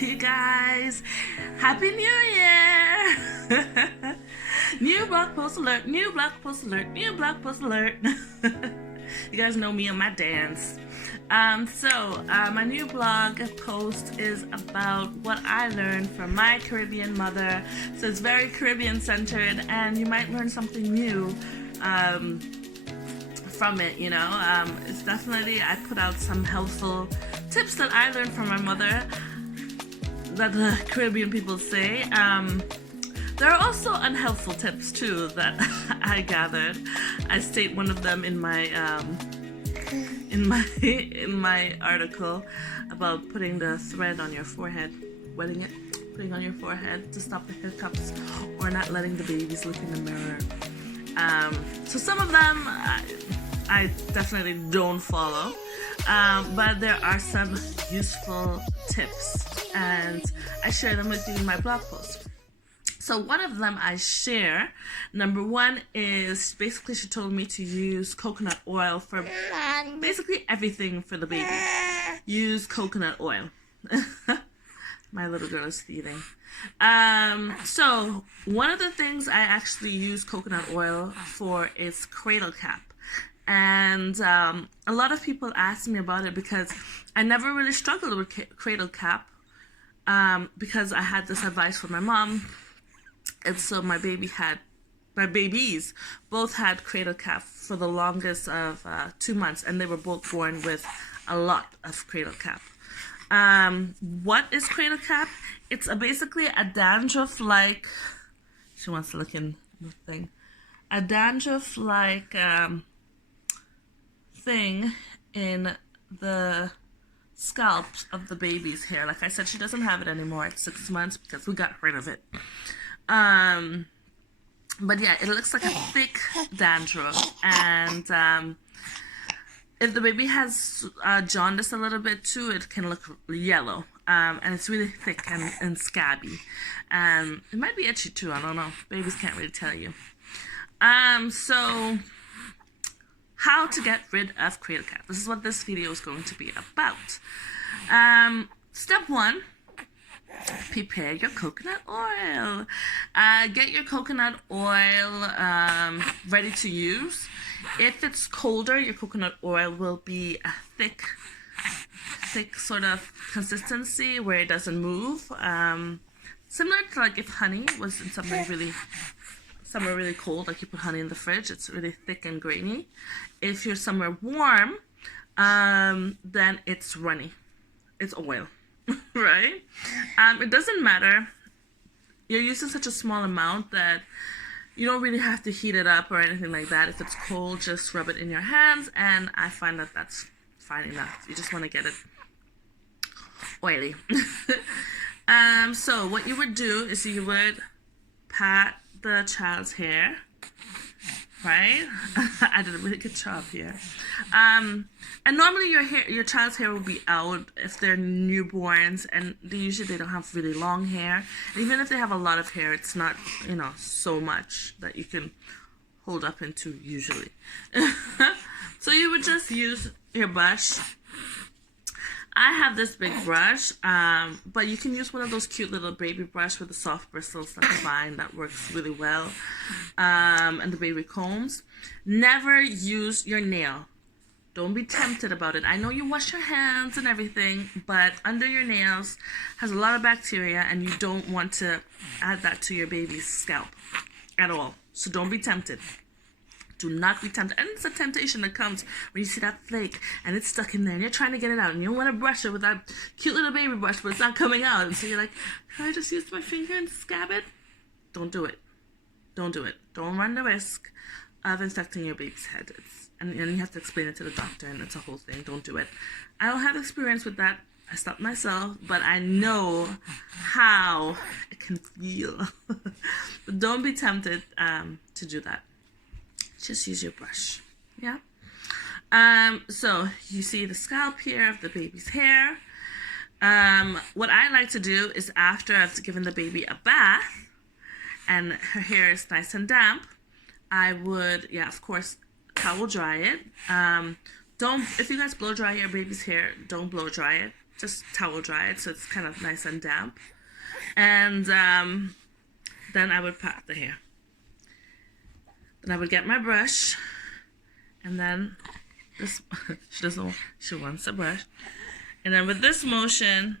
You guys, Happy New Year! New blog post alert, new blog post alert, new blog post alert. You guys know me and my dance. My new blog post is about what I learned from my Caribbean mother. So it's very Caribbean centered, and you might learn something new from it, you know. It's definitely, I put out some helpful tips that I learned from my mother that the Caribbean people say. There are also unhelpful tips too that I gathered. I state one of them in my in my article about putting the thread on your forehead, wetting it, putting on your forehead to stop the hiccups, or not letting the babies look in the mirror. So some of them I definitely don't follow, but there are some useful tips, and I share them with you in my blog post. So one of them I share, number one, is basically she told me to use coconut oil for basically everything for the baby. Use coconut oil. My little girl is thieving. So one of the things I actually use coconut oil for is cradle cap. And a lot of people ask me about it because I never really struggled with cradle cap because I had this advice from my mom. And so my babies both had cradle cap for the longest of 2 months, and they were both born with a lot of cradle cap. What is cradle cap? It's basically a dandruff-like, she wants to look in the thing, a dandruff-like thing in the scalps of the baby's hair. Like I said, she doesn't have it anymore at 6 months because we got rid of it. But yeah, it looks like a thick dandruff, and if the baby has jaundice a little bit too, it can look yellow, and it's really thick and scabby, and it might be itchy too. I don't know. Babies can't really tell you. So how to get rid of cradle cap. This is what this video is going to be about. Step one. Prepare your coconut oil. Get your coconut oil ready to use. If it's colder, your coconut oil will be a thick sort of consistency where it doesn't move. Similar to like if honey was in somewhere really cold, like you put honey in the fridge, it's really thick and grainy. If you're somewhere warm, then it's runny. It's oil. Right? It doesn't matter. You're using such a small amount that you don't really have to heat it up or anything like that. If it's cold, just rub it in your hands, and I find that that's fine enough. You just want to get it oily. So what you would do is you would pat the child's hair, right? I did a really good job here. And normally your child's hair will be out if they're newborns, and they don't have really long hair. And even if they have a lot of hair, it's not, so much that you can hold up into usually. So you would just use your brush. I have this big brush, but you can use one of those cute little baby brush with the soft bristles. That's fine. That works really well. And the baby combs. Never use your nail. Don't be tempted about it. I know you wash your hands and everything, but under your nails has a lot of bacteria, and you don't want to add that to your baby's scalp at all. So don't be tempted. Do not be tempted. And it's a temptation that comes when you see that flake and it's stuck in there and you're trying to get it out and you want to brush it with that cute little baby brush, but it's not coming out. And so you're like, can I just use my finger and scab it? Don't do it. Don't do it. Don't run the risk of infecting your baby's head. And you have to explain it to the doctor, and it's a whole thing. Don't do it. I don't have experience with that. I stopped myself, but I know how it can feel. But don't be tempted to do that. Just use your brush. Yeah. So you see the scalp here of the baby's hair. What I like to do is after I've given the baby a bath and her hair is nice and damp, I would, of course, towel dry it. If you guys blow dry your baby's hair, don't blow dry it. just towel dry it so it's kind of nice and damp. And then I would pat the hair. Then I would get my brush, and then this she wants a brush. And then with this motion,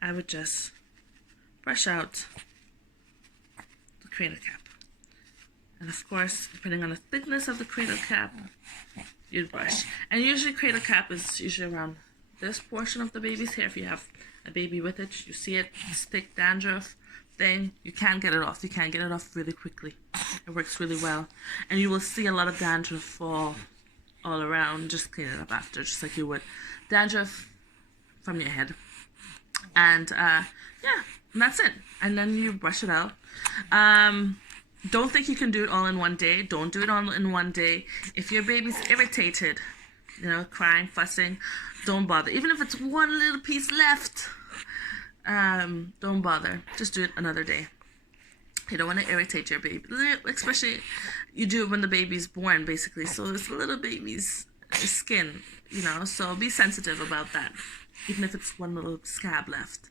I would just brush out the cradle cap. And of course, depending on the thickness of the cradle cap, you'd brush. And usually cradle cap is usually around this portion of the baby's hair. If you have a baby with it, you see it, this thick dandruff thing, you can't get it off. You can't get it off really quickly. It works really well. And you will see a lot of dandruff fall all around. Just clean it up after, just like you would dandruff from your head. And yeah, and that's it. And then you brush it out. Don't think you can do it all in one day. Don't do it all in one day. If your baby's irritated, you know, crying, fussing, don't bother. Even if it's one little piece left, don't bother. Just do it another day. You don't want to irritate your baby. Especially, you do it when the baby's born, basically. So it's the little baby's skin, you know. So be sensitive about that. Even if it's one little scab left.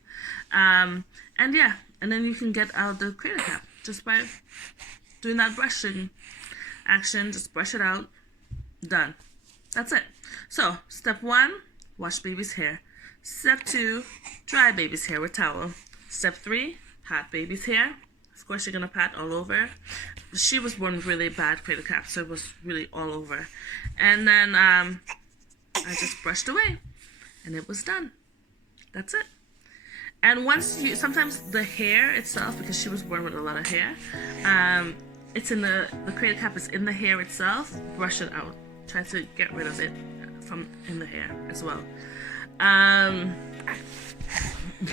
And yeah, and then you can get out the cradle cap just by doing that brushing action. Just brush it out. Done. That's it. So, step 1, wash baby's hair. Step 2, dry baby's hair with towel. Step 3, pat baby's hair. Of course, you're going to pat all over. She was born with really bad cradle cap, so it was really all over. And then I just brushed away, and it was done. That's it. And once you, sometimes the hair itself, because she was born with a lot of hair, it's in the cradle cap is in the hair itself. Brush it out. Try to get rid of it from in the hair as well.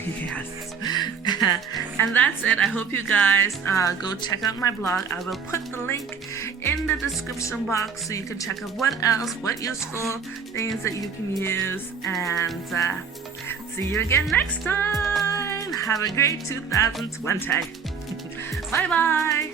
Yes. And that's it. I hope you guys go check out my blog. I will put the link in the description box so you can check out what useful things that you can use. And see you again next time. Have a great 2020. Bye bye.